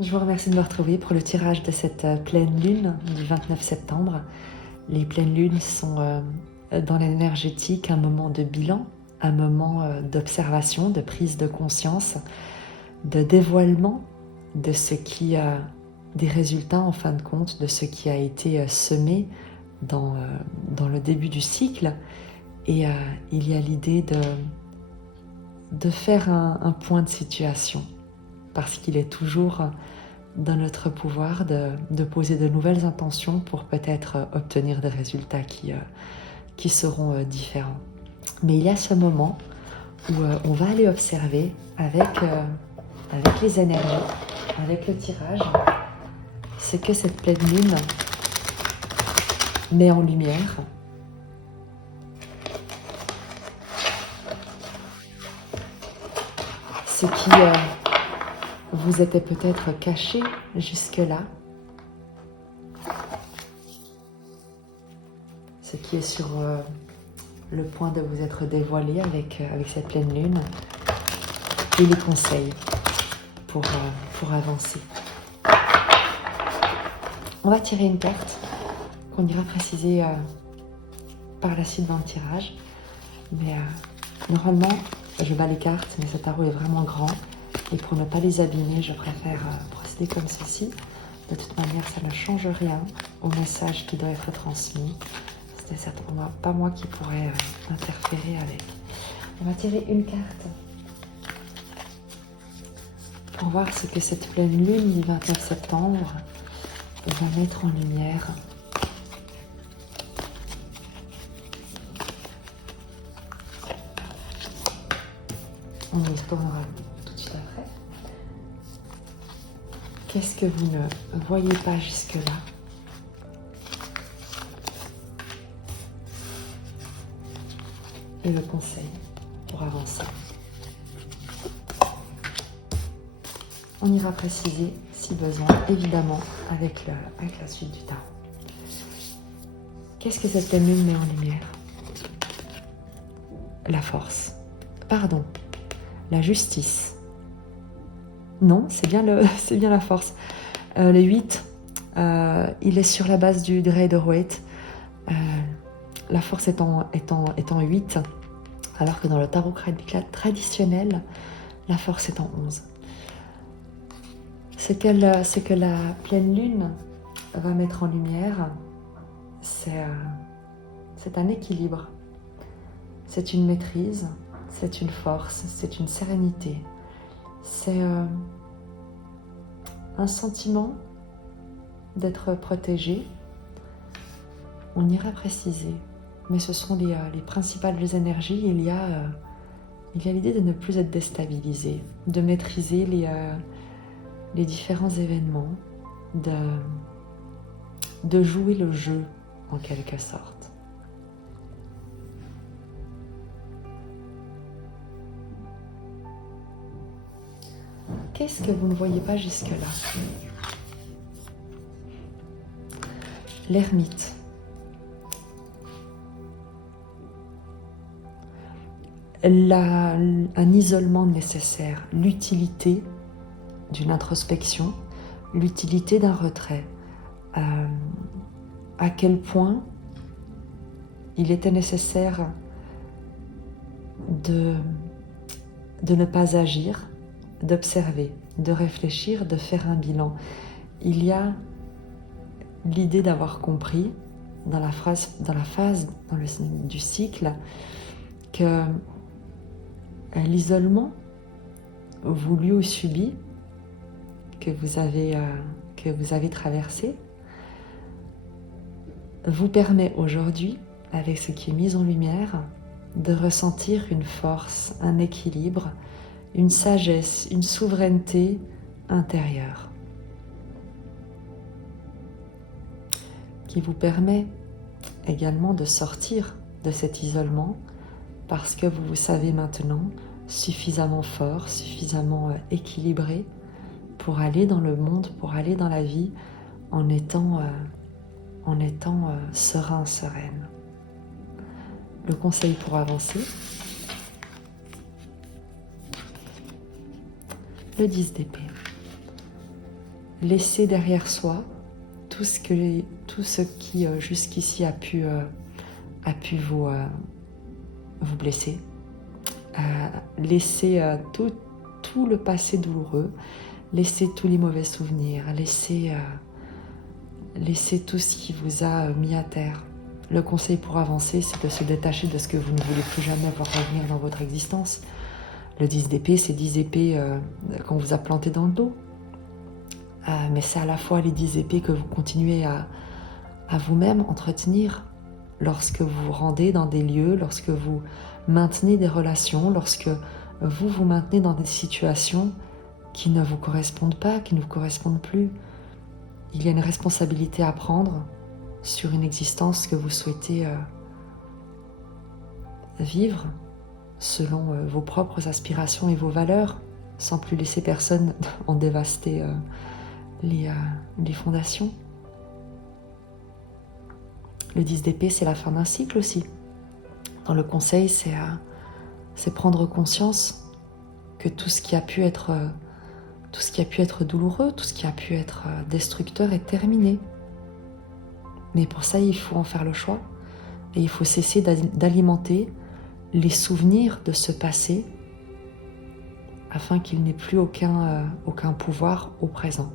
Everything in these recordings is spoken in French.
Je vous remercie de me retrouver pour le tirage de cette pleine lune du 29 septembre. Les pleines lunes sont dans l'énergétique un moment de bilan, un moment d'observation, de prise de conscience, de dévoilement de ce qui a des résultats en fin de compte, de ce qui a été semé dans le début du cycle. Et il y a l'idée de faire un point de situation, parce qu'il est toujours dans notre pouvoir de poser de nouvelles intentions pour peut-être obtenir des résultats qui seront différents. Mais il y a ce moment où on va aller observer avec les énergies, avec le tirage, ce que cette pleine lune met en lumière. Ce qui vous était peut-être caché jusque-là, ce qui est sur le point de vous être dévoilé avec cette pleine lune, et les conseils pour avancer. On va tirer une carte qu'on ira préciser par la suite dans le tirage, mais normalement je bats les cartes, mais ce tarot est vraiment grand et pour ne pas les abîmer, je préfère procéder comme ceci. De toute manière, ça ne change rien au message qui doit être transmis. C'est certainement pas moi qui pourrais interférer avec. On va tirer une carte pour voir ce que cette pleine lune du 29 septembre va mettre en lumière. On y retournera tout de suite après. Qu'est-ce que vous ne voyez pas jusque-là? Et le conseil pour avancer. On ira préciser, si besoin, évidemment, avec la suite du tarot. Qu'est-ce que cette pleine lune met en lumière? La force. Pardon. La justice. Non, c'est bien la force. Le 8, il est sur la base du Rider-Waite. La force étant 8, alors que dans le tarot traditionnel, la force est en 11. Ce que la pleine lune va mettre en lumière, c'est un équilibre, c'est une maîtrise, c'est une force, c'est une sérénité, c'est un sentiment d'être protégé. On ira préciser, mais ce sont les principales énergies. Il y a l'idée de ne plus être déstabilisé, de maîtriser les différents événements, de jouer le jeu en quelque sorte. Qu'est-ce que vous ne voyez pas jusque-là? L'ermite. Un isolement nécessaire, l'utilité d'une introspection, l'utilité d'un retrait. À quel point il était nécessaire de ne pas agir, d'observer, de réfléchir, de faire un bilan. Il y a l'idée d'avoir compris dans la phase du cycle que l'isolement voulu ou subi que vous avez traversé vous permet aujourd'hui, avec ce qui est mis en lumière, de ressentir une force, un équilibre, une sagesse, une souveraineté intérieure qui vous permet également de sortir de cet isolement parce que vous vous savez maintenant suffisamment fort, suffisamment équilibré pour aller dans le monde, pour aller dans la vie en étant serein, sereine. Le conseil pour avancer, le 10 d'épée. laisser derrière soi tout ce qui jusqu'ici a pu vous blesser. Laissez tout le passé douloureux, laissez tous les mauvais souvenirs, laissez tout ce qui vous a mis à terre. Le conseil pour avancer, c'est de se détacher de ce que vous ne voulez plus jamais voir revenir dans votre existence. Le 10 d'épée, c'est 10 épées qu'on vous a plantées dans le dos. Mais c'est à la fois les 10 épées que vous continuez à vous-même entretenir lorsque vous vous rendez dans des lieux, lorsque vous maintenez des relations, lorsque vous vous maintenez dans des situations qui ne vous correspondent pas, qui ne vous correspondent plus. Il y a une responsabilité à prendre sur une existence que vous souhaitez vivre selon vos propres aspirations et vos valeurs, sans plus laisser personne en dévaster les fondations. Le 10 d'épée, c'est la fin d'un cycle aussi. Dans le conseil, c'est prendre conscience que tout ce qui a pu être douloureux, tout ce qui a pu être destructeur est terminé. Mais pour ça, il faut en faire le choix et il faut cesser d'alimenter les souvenirs de ce passé afin qu'il n'ait plus aucun pouvoir au présent.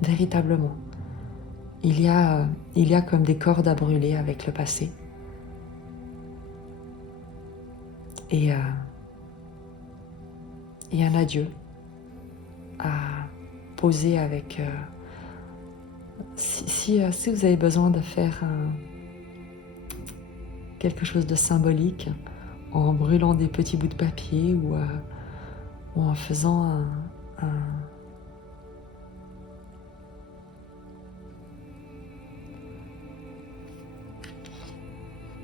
Véritablement. Il y a comme des cordes à brûler avec le passé. Et un adieu à poser avec... Si vous avez besoin de faire quelque chose de symbolique en brûlant des petits bouts de papier ou en faisant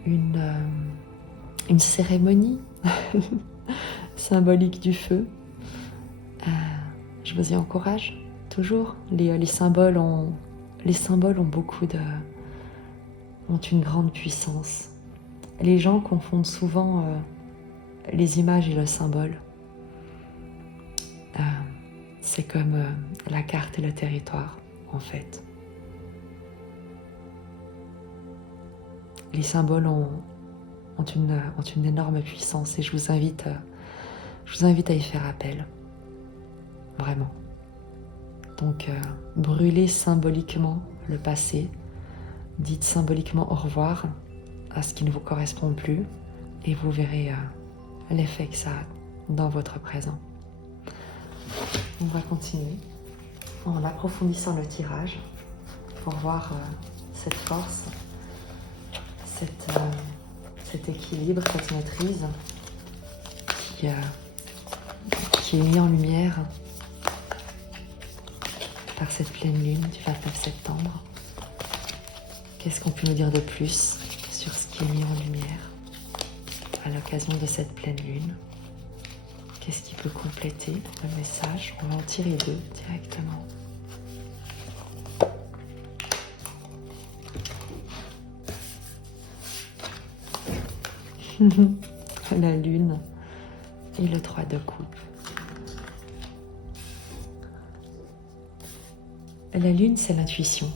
une cérémonie symbolique du feu, je vous y encourage toujours. Les symboles ont une grande puissance. Les gens confondent souvent les images et le symbole. C'est comme la carte et le territoire, en fait. Les symboles ont une énorme puissance et je vous invite à y faire appel. Vraiment. Donc, brûlez symboliquement le passé, dites symboliquement au revoir à ce qui ne vous correspond plus et vous verrez l'effet que ça a dans votre présent. On va continuer en approfondissant le tirage pour voir cette force, cet équilibre, cette maîtrise qui est mis en lumière par cette pleine lune du 29 septembre. Qu'est-ce qu'on peut nous dire de plus sur ce qui est mis en lumière à l'occasion de cette pleine lune? Qu'est-ce qui peut compléter le message? On va en tirer 2 directement. La lune et le 3 de coupe. La lune, c'est l'intuition.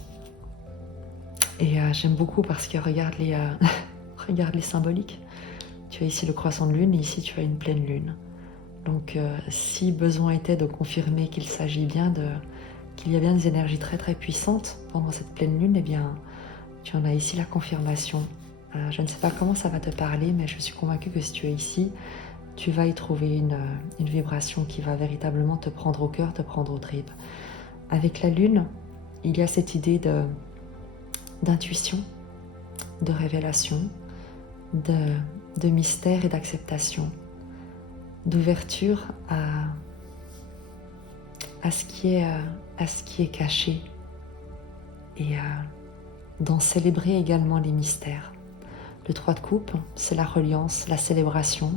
Et j'aime beaucoup parce que regarde les symboliques. Tu as ici le croissant de lune et ici tu as une pleine lune. Donc si besoin était de confirmer qu'il y a bien des énergies très très puissantes pendant cette pleine lune, eh bien tu en as ici la confirmation. Je ne sais pas comment ça va te parler, mais je suis convaincue que si tu es ici, tu vas y trouver une vibration qui va véritablement te prendre au cœur, te prendre aux tripes. Avec la lune, il y a cette idée d'intuition, de révélation, de mystère et d'acceptation, d'ouverture à ce qui est caché et d'en célébrer également les mystères. Le 3 de coupe, c'est la reliance, la célébration,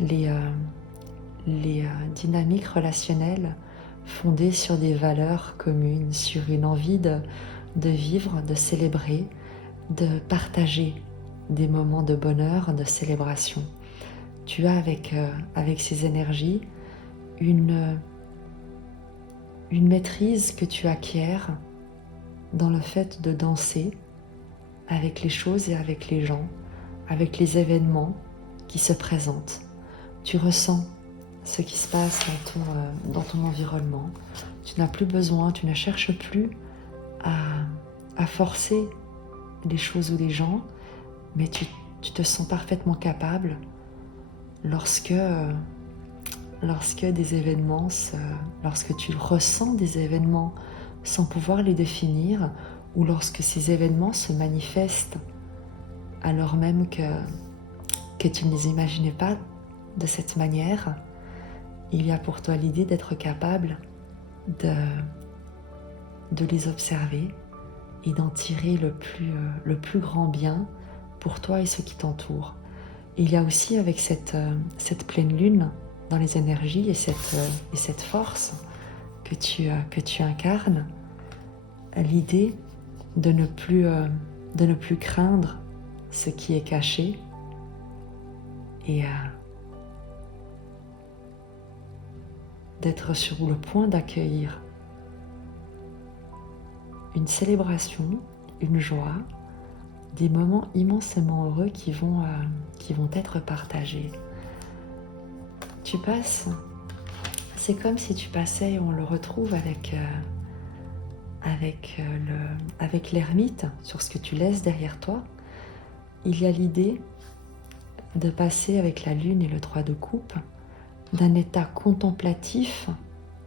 les dynamiques relationnelles fondées sur des valeurs communes, sur une envie de vivre, de célébrer, de partager des moments de bonheur, de célébration. Tu as avec ces énergies une une maîtrise que tu acquiers dans le fait de danser avec les choses et avec les gens, avec les événements qui se présentent. Tu ressens ce qui se passe dans ton environnement. Tu n'as plus besoin, tu ne cherches plus à forcer les choses ou les gens, mais tu te sens parfaitement capable lorsque des événements, lorsque tu ressens des événements sans pouvoir les définir, ou lorsque ces événements se manifestent alors même que tu ne les imaginais pas de cette manière, il y a pour toi l'idée d'être capable de les observer et d'en tirer le plus grand bien pour toi et ceux qui t'entourent. Il y a aussi avec cette pleine lune dans les énergies et cette force que tu incarnes, l'idée de ne plus craindre ce qui est caché et d'être sur le point d'accueillir une célébration, une joie, des moments immensément heureux qui vont être partagés. Tu passes, c'est comme si tu passais, on le retrouve avec l'ermite sur ce que tu laisses derrière toi. Il y a l'idée de passer avec la lune et le 3 de coupe d'un état contemplatif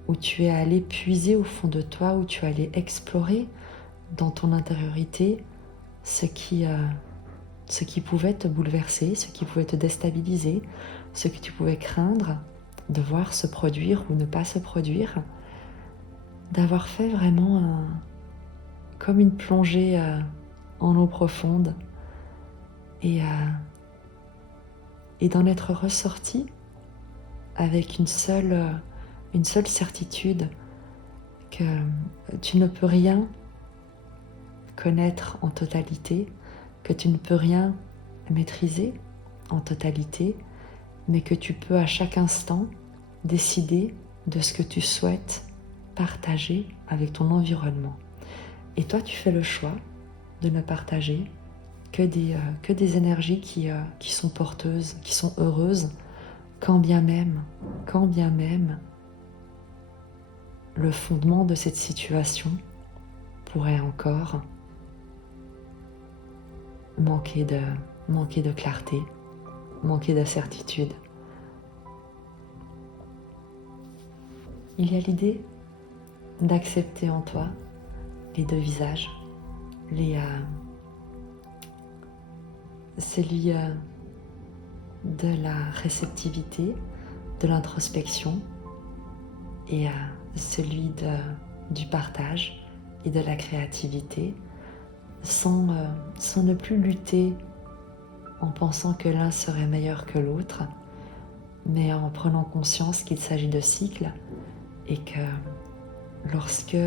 où tu es allé puiser au fond de toi, où tu es allé explorer dans ton intériorité ce qui pouvait te bouleverser, ce qui pouvait te déstabiliser, ce que tu pouvais craindre de voir se produire ou ne pas se produire, d'avoir fait vraiment comme une plongée en eau profonde et d'en être ressorti avec une seule certitude que tu ne peux rien connaître en totalité, que tu ne peux rien maîtriser en totalité, mais que tu peux à chaque instant décider de ce que tu souhaites partager avec ton environnement. Et toi, tu fais le choix de ne partager que des énergies qui sont porteuses, qui sont heureuses, quand bien même le fondement de cette situation pourrait encore manquer de clarté, manquer de certitude. Il y a l'idée d'accepter en toi les deux visages, celui de la réceptivité, de l'introspection et celui du partage et de la créativité, sans ne plus lutter en pensant que l'un serait meilleur que l'autre, mais en prenant conscience qu'il s'agit de cycles et que lorsque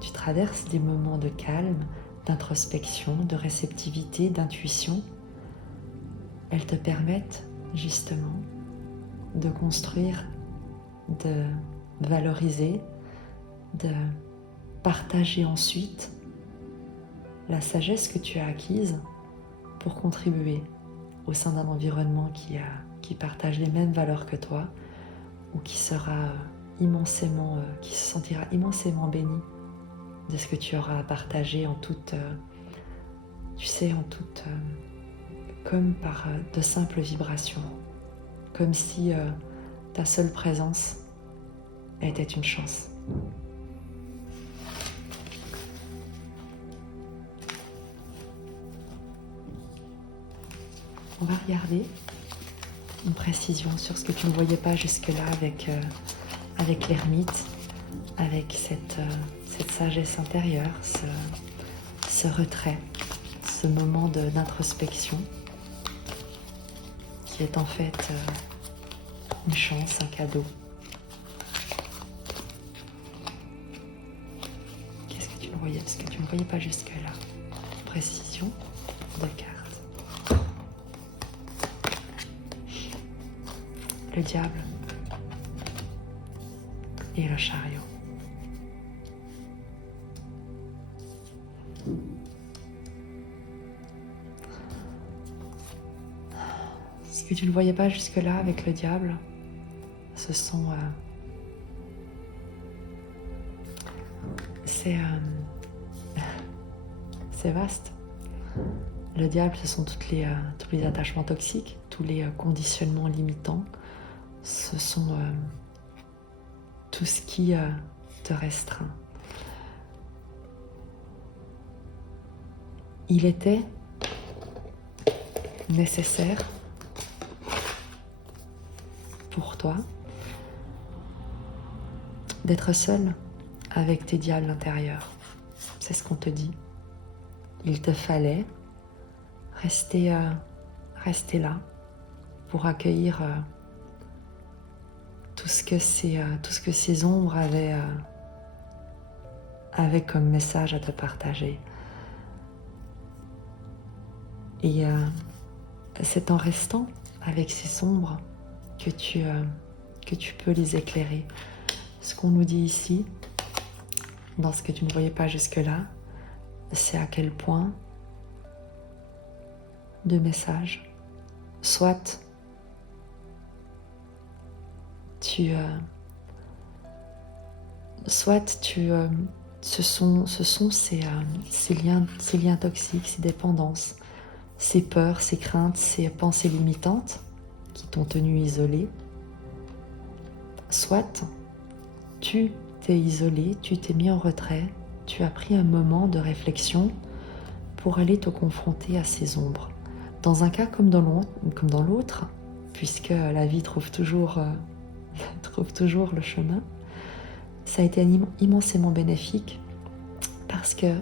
tu traverses des moments de calme, d'introspection, de réceptivité, d'intuition, elles te permettent justement de construire, de valoriser, de partager ensuite la sagesse que tu as acquise pour contribuer au sein d'un environnement qui partage les mêmes valeurs que toi ou qui sera qui se sentira immensément béni de ce que tu auras à partager en toute, comme par de simples vibrations, comme si ta seule présence était une chance. On va regarder une précision sur ce que tu ne voyais pas jusque-là avec l'ermite, avec cette sagesse intérieure, ce retrait, ce moment d'introspection qui est en fait une chance, un cadeau. Qu'est-ce que tu ne voyais? Ce que tu ne voyais pas jusque-là. Précision de carte. Le diable et le chariot. Ce que tu ne voyais pas jusque-là avec le diable, ce sont... c'est vaste. Le diable, ce sont tous les attachements toxiques, tous les conditionnements limitants. Ce sont tout ce qui te restreint. Il était nécessaire pour toi d'être seul avec tes diables intérieurs. C'est ce qu'on te dit. Il te fallait rester là pour accueillir tout ce que ces ombres avaient comme message à te partager. Et c'est en restant avec ces ombres que tu peux les éclairer. Ce qu'on nous dit ici, dans ce que tu ne voyais pas jusque-là, c'est à quel point de messages, soit ce sont ces liens toxiques, ces dépendances, ces peurs, ces craintes, ces pensées limitantes qui t'ont tenu isolé. Soit tu t'es isolé, tu t'es mis en retrait, tu as pris un moment de réflexion pour aller te confronter à ces ombres. Dans un cas comme dans l'autre, puisque la vie trouve toujours le chemin, ça a été immensément bénéfique parce que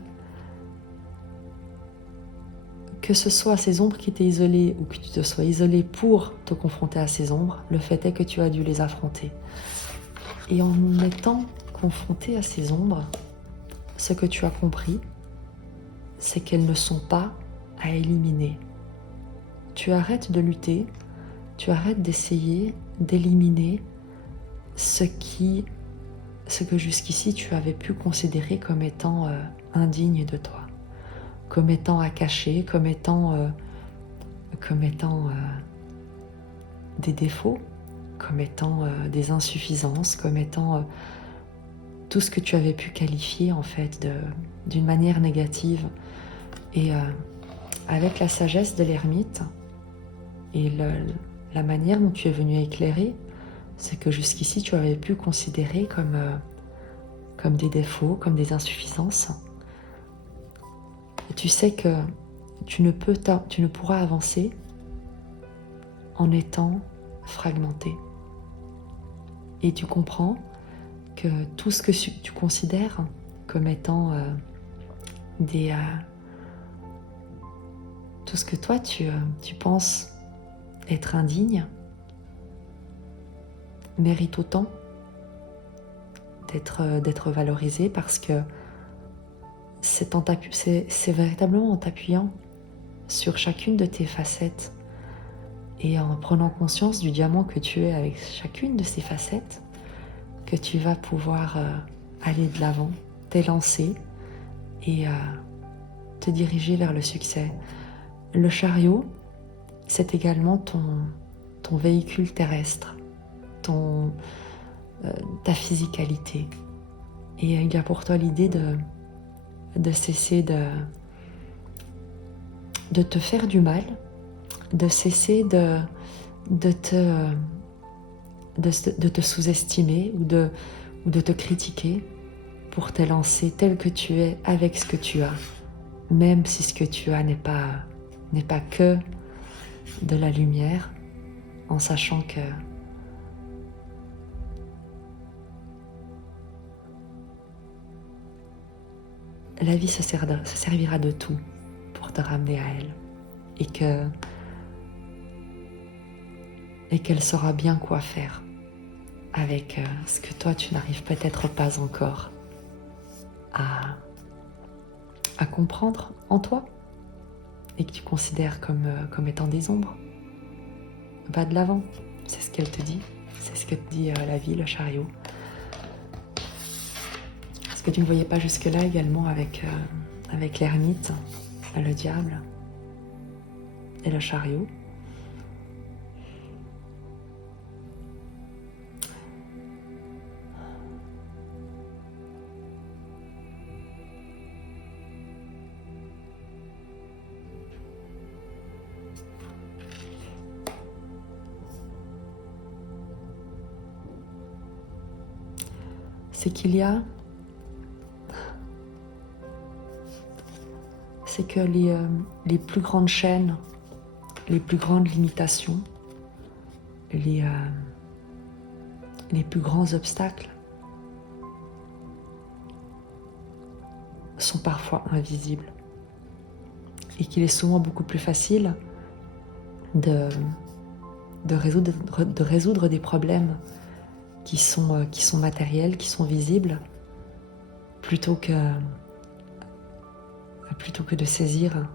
ce soit ces ombres qui t'aient isolé ou que tu te sois isolé pour te confronter à ces ombres, le fait est que tu as dû les affronter. Et en étant confronté à ces ombres, ce que tu as compris, c'est qu'elles ne sont pas à éliminer. Tu arrêtes de lutter, tu arrêtes d'essayer d'éliminer ce que jusqu'ici tu avais pu considérer comme étant indigne de toi, comme étant à cacher, comme étant des défauts, comme étant des insuffisances, comme étant tout ce que tu avais pu qualifier en fait d'une manière négative. Et avec la sagesse de l'ermite et la manière dont tu es venu éclairer, c'est que jusqu'ici tu avais pu considérer comme des défauts, comme des insuffisances. Tu sais que tu ne pourras avancer en étant fragmenté. Et tu comprends que tout ce que tu considères comme étant tout ce que toi tu penses être indigne mérite autant d'être valorisé, parce que c'est véritablement en t'appuyant sur chacune de tes facettes et en prenant conscience du diamant que tu es avec chacune de ces facettes que tu vas pouvoir aller de l'avant, t'élancer et te diriger vers le succès. Le chariot, c'est également ton véhicule terrestre, ta physicalité. Et il y a pour toi l'idée de cesser de te faire du mal, de cesser de te sous-estimer ou de te critiquer pour t'élancer tel que tu es avec ce que tu as, même si ce que tu as n'est pas que de la lumière, en sachant que la vie se servira de tout pour te ramener à elle, et qu'elle saura bien quoi faire avec ce que toi tu n'arrives peut-être pas encore à comprendre en toi et que tu considères comme étant des ombres. Va de l'avant, c'est ce qu'elle te dit, c'est ce que te dit la vie, le chariot. Ce que tu ne voyais pas jusque-là également avec l'ermite, le diable et le chariot, c'est qu'il y a... C'est que les plus grandes chaînes, les plus grandes limitations, les plus grands obstacles sont parfois invisibles. Et qu'il est souvent beaucoup plus facile de résoudre des problèmes qui sont matériels, qui sont visibles, plutôt que de saisir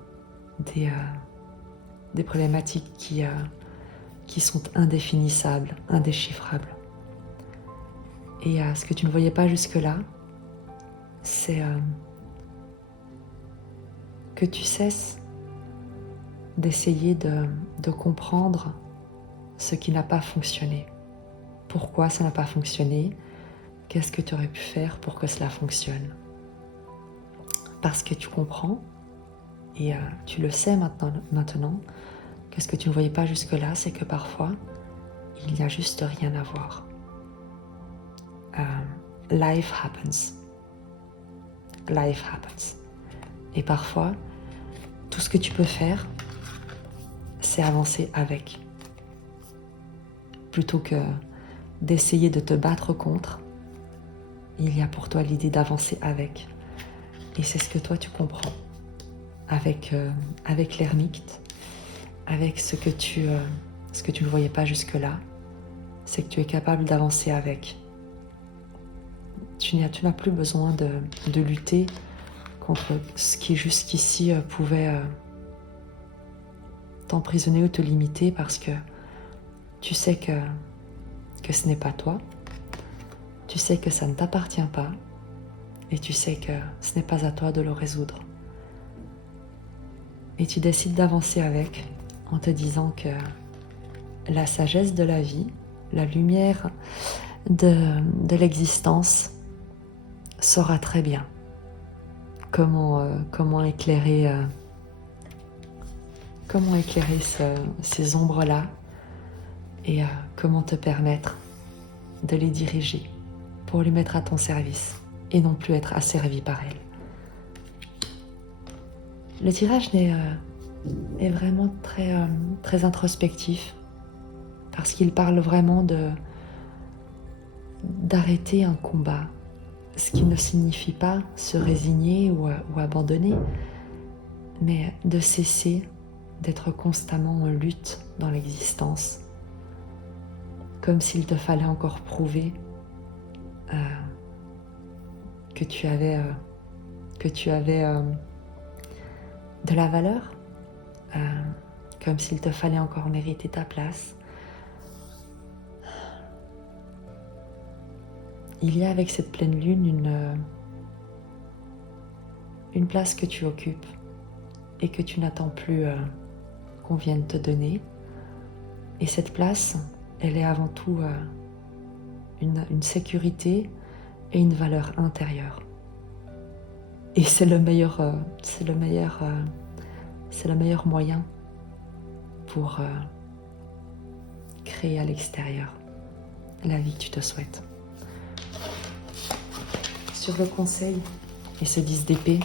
des problématiques qui sont indéfinissables, indéchiffrables. Et ce que tu ne voyais pas jusque-là, c'est que tu cesses d'essayer de comprendre ce qui n'a pas fonctionné. Pourquoi ça n'a pas fonctionné? Qu'est-ce que tu aurais pu faire pour que cela fonctionne? Parce que tu comprends, et tu le sais maintenant, que ce que tu ne voyais pas jusque-là, c'est que parfois, il n'y a juste rien à voir. Life happens. Life happens. Et parfois, tout ce que tu peux faire, c'est avancer avec. Plutôt que d'essayer de te battre contre, il y a pour toi l'idée d'avancer avec. Et c'est ce que toi tu comprends avec l'ermite, avec ce que tu ne voyais pas jusque-là, c'est que tu es capable d'avancer avec. Tu n'as plus besoin de lutter contre ce qui jusqu'ici pouvait t'emprisonner ou te limiter, parce que tu sais que ce n'est pas toi, tu sais que ça ne t'appartient pas, et tu sais que ce n'est pas à toi de le résoudre. Et tu décides d'avancer avec, en te disant que la sagesse de la vie, la lumière de l'existence saura très bien comment éclairer ces ombres-là, et comment te permettre de les diriger pour les mettre à ton service et non plus être asservi par elles. Le tirage est vraiment très introspectif, parce qu'il parle vraiment d'arrêter un combat, ce qui ne signifie pas se résigner ou abandonner, mais de cesser d'être constamment en lutte dans l'existence, comme s'il te fallait encore prouver que tu avais de la valeur, comme s'il te fallait encore mériter ta place. Il y a avec cette pleine lune une place que tu occupes et que tu n'attends plus qu'on vienne te donner. Et cette place, elle est avant tout une sécurité et une valeur intérieure. Et c'est le meilleur moyen pour créer à l'extérieur la vie que tu te souhaites. Sur le conseil et ce 10 d'épée,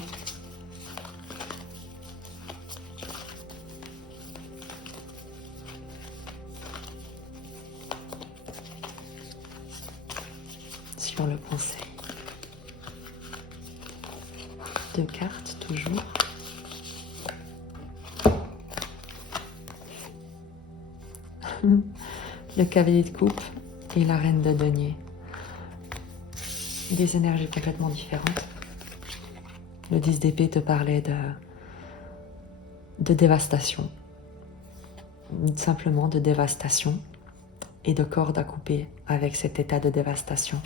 sur le conseil, 2 cartes toujours. Le cavalier de coupe et la reine de denier. Des énergies complètement différentes. Le 10 d'épée te parlait de dévastation. Simplement de dévastation et de corde à couper avec cet état de dévastation.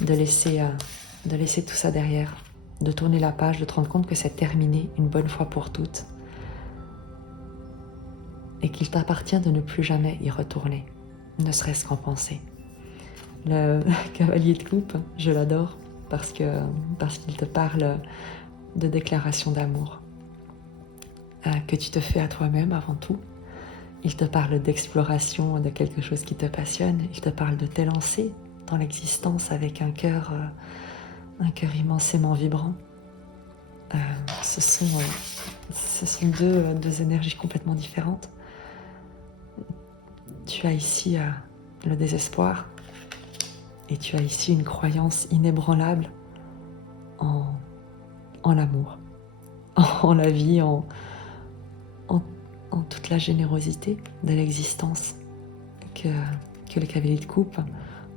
De laisser tout ça derrière, de tourner la page, de te rendre compte que c'est terminé une bonne fois pour toutes et qu'il t'appartient de ne plus jamais y retourner, ne serait-ce qu'en penser. Le cavalier de coupe, je l'adore parce qu'il te parle de déclaration d'amour que tu te fais à toi-même avant tout. Il te parle d'exploration de quelque chose qui te passionne. Il te parle de t'élancer dans l'existence avec un cœur immensément vibrant. Ce sont deux énergies complètement différentes. Tu as ici le désespoir et tu as ici une croyance inébranlable en l'amour, en la vie, en toute la générosité de l'existence que le cavalier de coupe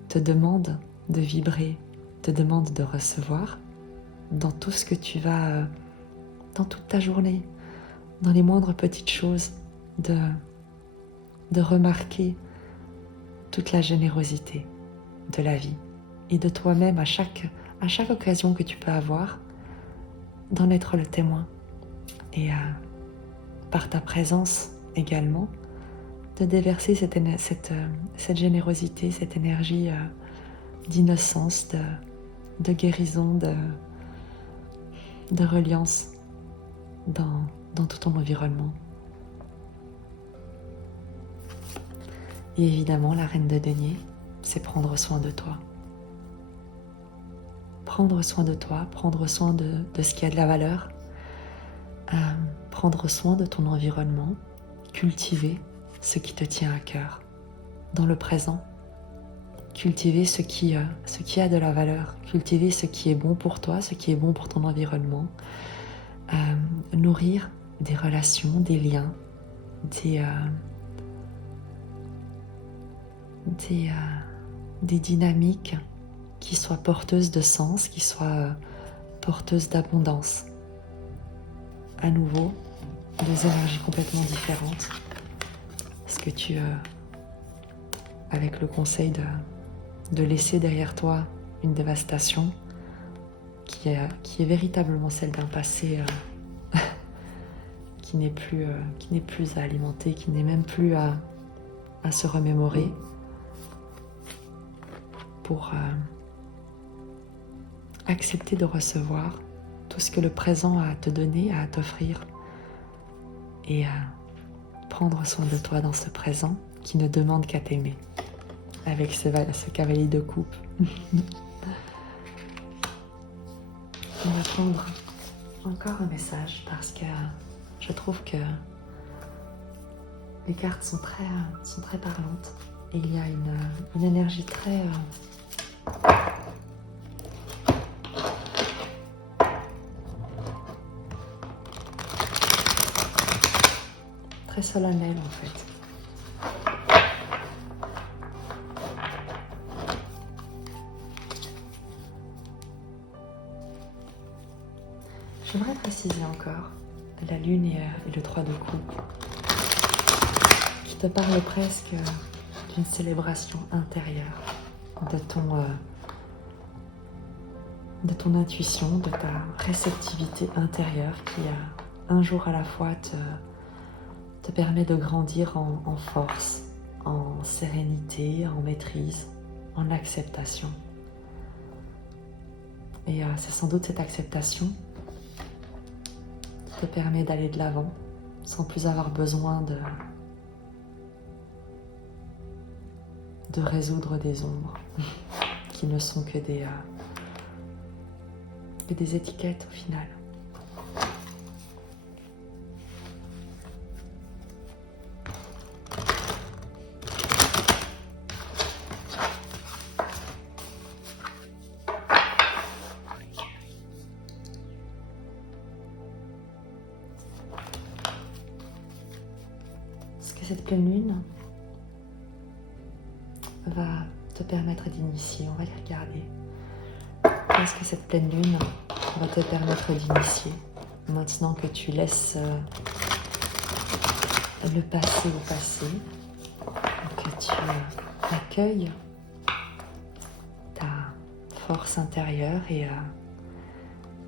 te demande de vibrer, te demande de recevoir dans tout ce que tu vas, dans toute ta journée, dans les moindres petites choses, de remarquer toute la générosité de la vie et de toi-même à chaque occasion que tu peux avoir, d'en être le témoin et par ta présence également, de déverser cette générosité, cette énergie d'innocence, de guérison, de reliance dans tout ton environnement. Et évidemment, la reine de denier, c'est prendre soin de toi. Prendre soin de toi, prendre soin de ce qui a de la valeur, prendre soin de ton environnement, cultiver ce qui te tient à cœur, dans le présent, cultiver ce qui a de la valeur, cultiver ce qui est bon pour toi, ce qui est bon pour ton environnement, nourrir des relations, des liens, des dynamiques qui soient porteuses de sens, qui soient porteuses d'abondance. À nouveau, deux énergies complètement différentes. Est-ce que tu, avec le conseil de laisser derrière toi une dévastation qui est véritablement celle d'un passé qui n'est plus à alimenter, qui n'est même plus à se remémorer, pour accepter de recevoir tout ce que le présent a à te donner, a à t'offrir, et prendre soin de toi dans ce présent qui ne demande qu'à t'aimer, avec ce cavalier de coupe. On va prendre encore un message parce que je trouve que les cartes sont très parlantes et il y a une énergie très solennelle en fait. J'aimerais préciser encore la lune et le 3 de coupe qui te parle presque d'une célébration intérieure de ton intuition, de ta réceptivité intérieure qui un jour à la fois te permet de grandir en force, en sérénité, en maîtrise, en acceptation. Et c'est sans doute cette acceptation qui te permet d'aller de l'avant sans plus avoir besoin de résoudre des ombres qui ne sont que des étiquettes au final. Est-ce que cette pleine lune va te permettre d'initier? On va y regarder. Qu'est-ce que cette pleine lune va te permettre d'initier maintenant que tu laisses le passé au passé, que tu accueilles ta force intérieure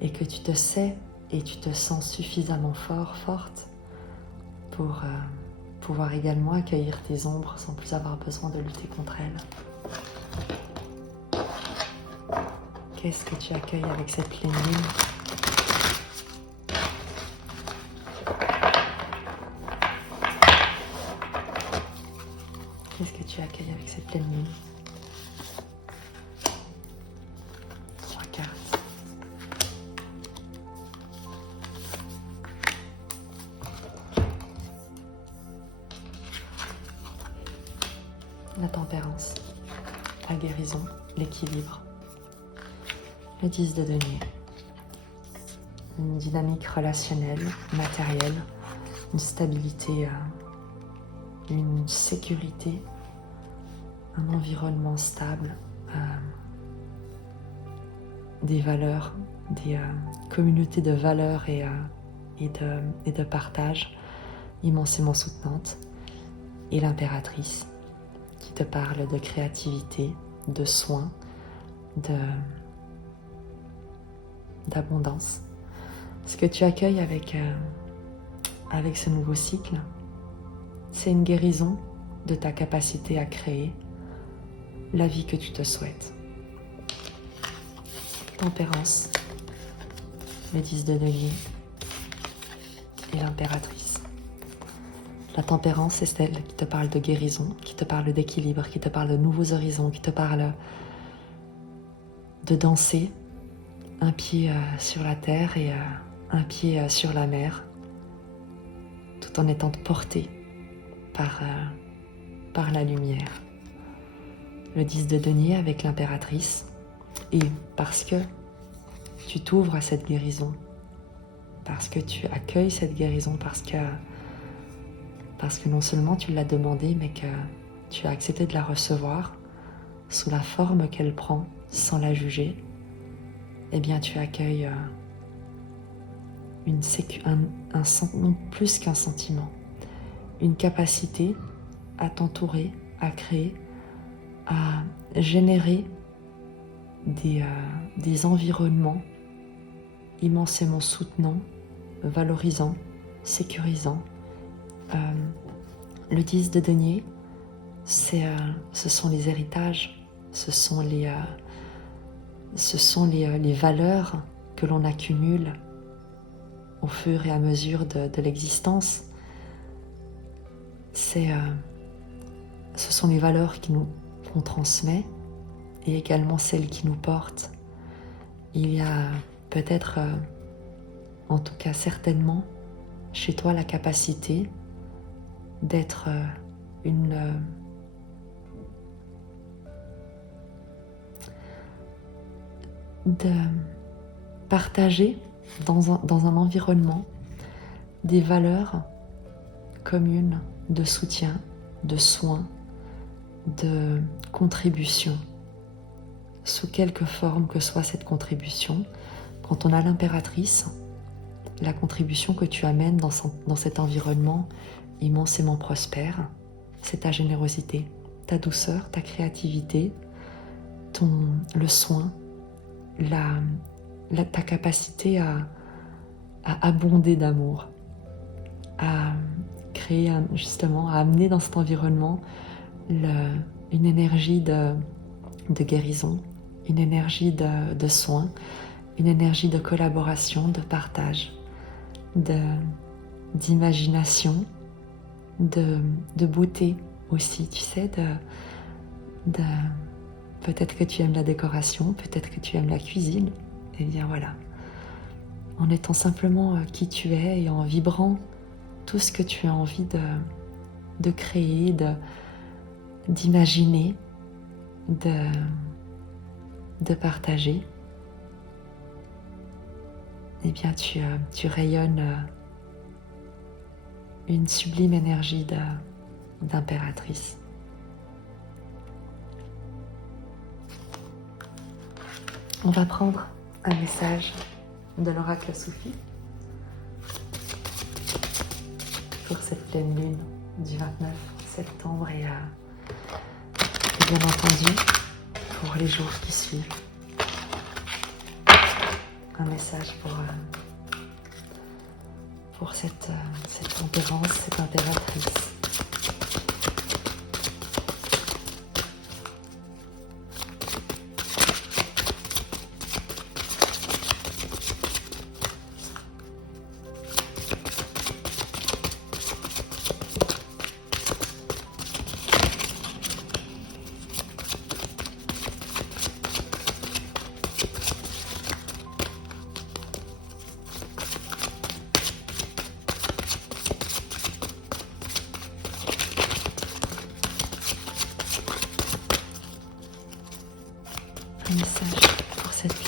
et que tu te sais et tu te sens suffisamment forte pour pouvoir également accueillir tes ombres sans plus avoir besoin de lutter contre elles. Qu'est-ce que tu accueilles avec cette pleine lune? Qu'est-ce que tu accueilles avec cette pleine lune? la tempérance, la guérison, l'équilibre. Le 10 de denier, une dynamique relationnelle, matérielle, une stabilité, une sécurité, un environnement stable, des valeurs, des communautés de valeurs et de partage immensément soutenantes, et l'impératrice qui te parle de créativité, de soins, d'abondance. Ce que tu accueilles avec ce nouveau cycle, c'est une guérison de ta capacité à créer la vie que tu te souhaites. Tempérance, le 10 de denier et l'impératrice. La tempérance, c'est celle qui te parle de guérison, qui te parle d'équilibre, qui te parle de nouveaux horizons, qui te parle de danser, un pied sur la terre et un pied sur la mer, tout en étant porté par la lumière. Le 10 de denier avec l'impératrice, et parce que tu t'ouvres à cette guérison, parce que tu accueilles cette guérison, parce que non seulement tu l'as demandé, mais que tu as accepté de la recevoir sous la forme qu'elle prend, sans la juger, eh bien tu accueilles non plus qu'un sentiment, une capacité à t'entourer, à créer, à générer des environnements immensément soutenants, valorisants, sécurisants. Le 10 de denier, ce sont les héritages, ce sont les valeurs que l'on accumule au fur et à mesure de l'existence. Ce sont les valeurs qu'on transmet et également celles qui nous portent. Il y a peut-être, en tout cas certainement, chez toi la capacité d'être de partager dans un environnement des valeurs communes de soutien, de soins, de contribution, sous quelque forme que soit cette contribution. Quand on a l'impératrice, la contribution que tu amènes dans cet environnement immensément prospère, c'est ta générosité, ta douceur, ta créativité, le soin, ta capacité à abonder d'amour, à créer justement, à amener dans cet environnement une énergie de guérison, une énergie de soin, une énergie de collaboration, de partage, d'imagination, de beauté aussi, tu sais, peut-être que tu aimes la décoration, peut-être que tu aimes la cuisine, et bien voilà. En étant simplement qui tu es et en vibrant tout ce que tu as envie de créer, d'imaginer, de partager, eh bien tu rayonnes une sublime énergie d'impératrice. On va prendre un message de l'oracle Soufi pour cette pleine lune du 29 septembre et bien entendu pour les jours qui suivent. Un message pour cette tempérance, cette impératrice.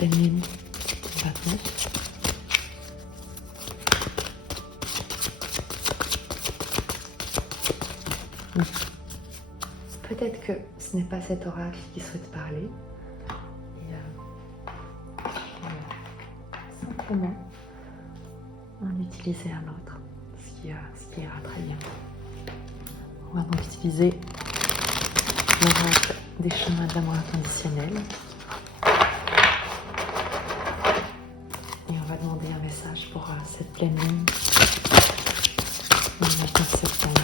pleine lune du 29. Peut-être que ce n'est pas cet oracle qui souhaite parler. Et, simplement en utiliser un autre, ce qui ira très bien. On va donc utiliser l'oracle des chemins de l'amour inconditionnel. Et on va demander un message pour cette pleine lune le 29 septembre.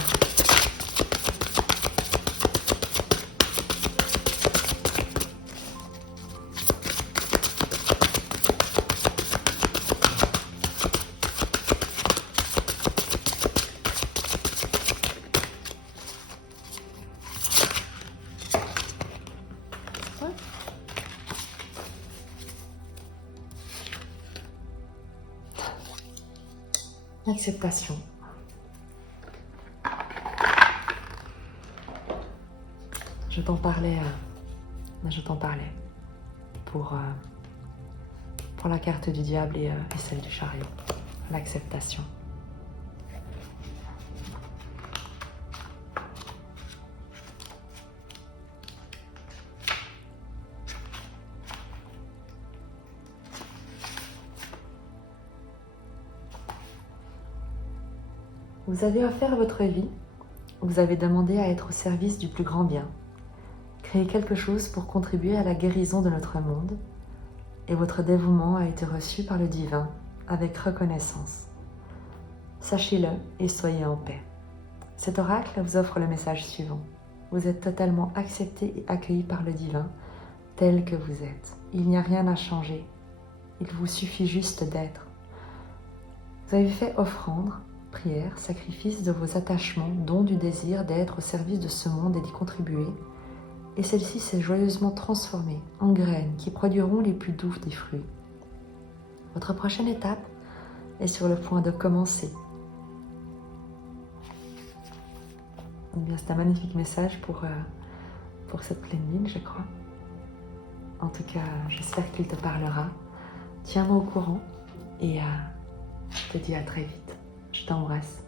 Acceptation. Je t'en parlais pour la carte du diable et celle du chariot. L'acceptation. Vous avez offert votre vie, vous avez demandé à être au service du plus grand bien, créer quelque chose pour contribuer à la guérison de notre monde, et votre dévouement a été reçu par le divin avec reconnaissance. Sachez-le et soyez en paix. Cet oracle vous offre le message suivant. Vous êtes totalement accepté et accueilli par le divin tel que vous êtes. Il n'y a rien à changer. Il vous suffit juste d'être. Vous avez fait offrande, prière, sacrifice de vos attachements, don du désir d'être au service de ce monde et d'y contribuer, et celle-ci s'est joyeusement transformée en graines qui produiront les plus doux des fruits. Votre prochaine étape est sur le point de commencer. Eh bien, c'est un magnifique message pour cette pleine lune, je crois. En tout cas, j'espère qu'il te parlera. Tiens-moi au courant et je te dis à très vite. Je t'embrasse.